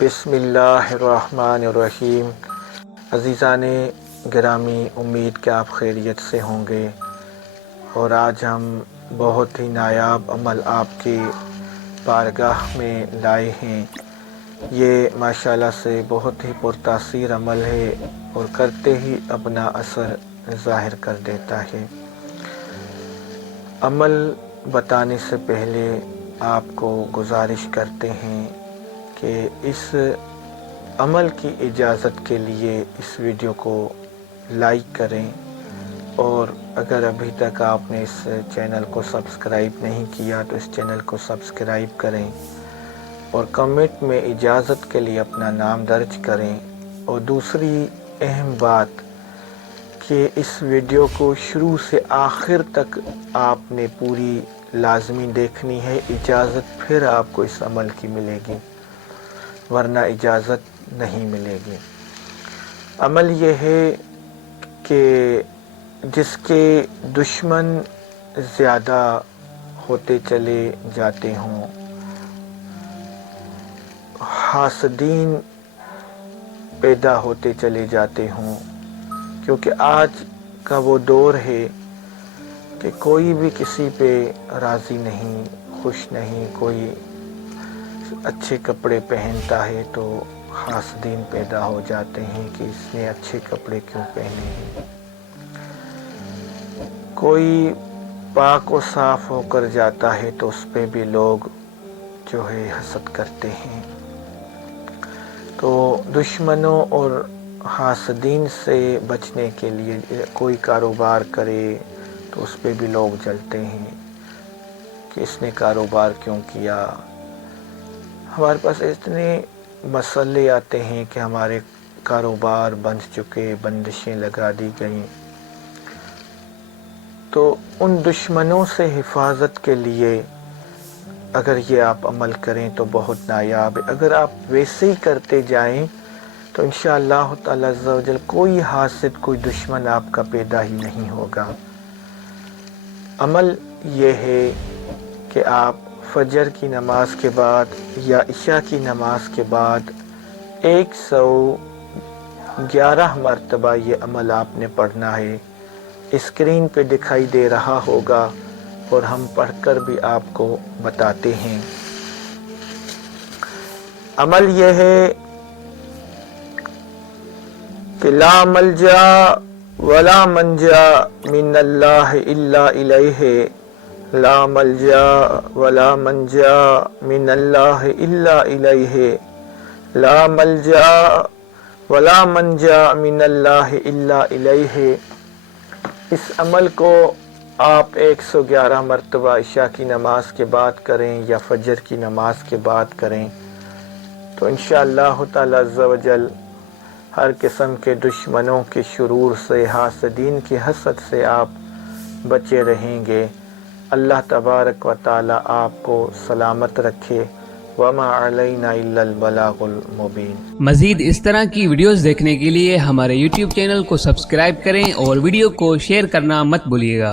بسم اللہ الرحمن الرحیم۔ عزیزان گرامی، امید کہ آپ خیریت سے ہوں گے، اور آج ہم بہت ہی نایاب عمل آپ کی بارگاہ میں لائے ہیں۔ یہ ماشاءاللہ سے بہت ہی پرتاثیر عمل ہے اور کرتے ہی اپنا اثر ظاہر کر دیتا ہے۔ عمل بتانے سے پہلے آپ کو گزارش کرتے ہیں کہ اس عمل کی اجازت کے لیے اس ویڈیو کو لائک کریں، اور اگر ابھی تک آپ نے اس چینل کو سبسکرائب نہیں کیا تو اس چینل کو سبسکرائب کریں، اور کمنٹ میں اجازت کے لیے اپنا نام درج کریں۔ اور دوسری اہم بات کہ اس ویڈیو کو شروع سے آخر تک آپ نے پوری لازمی دیکھنی ہے، اجازت پھر آپ کو اس عمل کی ملے گی، ورنہ اجازت نہیں ملے گی۔ عمل یہ ہے کہ جس کے دشمن زیادہ ہوتے چلے جاتے ہوں، حاسدین پیدا ہوتے چلے جاتے ہوں، کیونکہ آج کا وہ دور ہے کہ کوئی بھی کسی پہ راضی نہیں، خوش نہیں۔ کوئی اچھے کپڑے پہنتا ہے تو حاسدین پیدا ہو جاتے ہیں کہ اس نے اچھے کپڑے کیوں پہنے ہیں۔ کوئی پاک و صاف ہو کر جاتا ہے تو اس پہ بھی لوگ جو ہے حسد کرتے ہیں۔ تو دشمنوں اور حاسدین سے بچنے کے لیے کوئی کاروبار کرے تو اس پہ بھی لوگ جلتے ہیں کہ اس نے کاروبار کیوں کیا۔ ہمارے پاس اتنے مسئلے آتے ہیں کہ ہمارے کاروبار بند چکے، بندشیں لگا دی گئیں۔ تو ان دشمنوں سے حفاظت کے لیے اگر یہ آپ عمل کریں تو بہت نایاب ہے۔ اگر آپ ویسے ہی کرتے جائیں تو انشاءاللہ تعالی عز و جل کوئی حاسد، کوئی دشمن آپ کا پیدا ہی نہیں ہوگا۔ عمل یہ ہے کہ آپ فجر کی نماز کے بعد یا عشاء کی نماز کے بعد 111 مرتبہ یہ عمل آپ نے پڑھنا ہے۔ اسکرین پہ دکھائی دے رہا ہوگا اور ہم پڑھ کر بھی آپ کو بتاتے ہیں۔ عمل یہ ہے کہ لا ملجا ولا منجا من اللہ الا الیہ، لا ملجا ولا منجا من اللہ الا الیہ، لا ملجا ولا منجا من اللہ الا الیہ۔ اس عمل کو آپ 111 مرتبہ عشاء کی نماز کے بعد کریں یا فجر کی نماز کے بعد کریں تو انشاءاللہ تعالی عز و جل ہر قسم کے دشمنوں کے شرور سے، حاسدین کی حسد سے آپ بچے رہیں گے۔ اللہ تبارک و تعالی آپ کو سلامت رکھے۔ وما علینا الا البلاغ المبین۔ مزید اس طرح کی ویڈیوز دیکھنے کے لیے ہمارے YouTube چینل کو سبسکرائب کریں اور ویڈیو کو شیئر کرنا مت بھولیے گا۔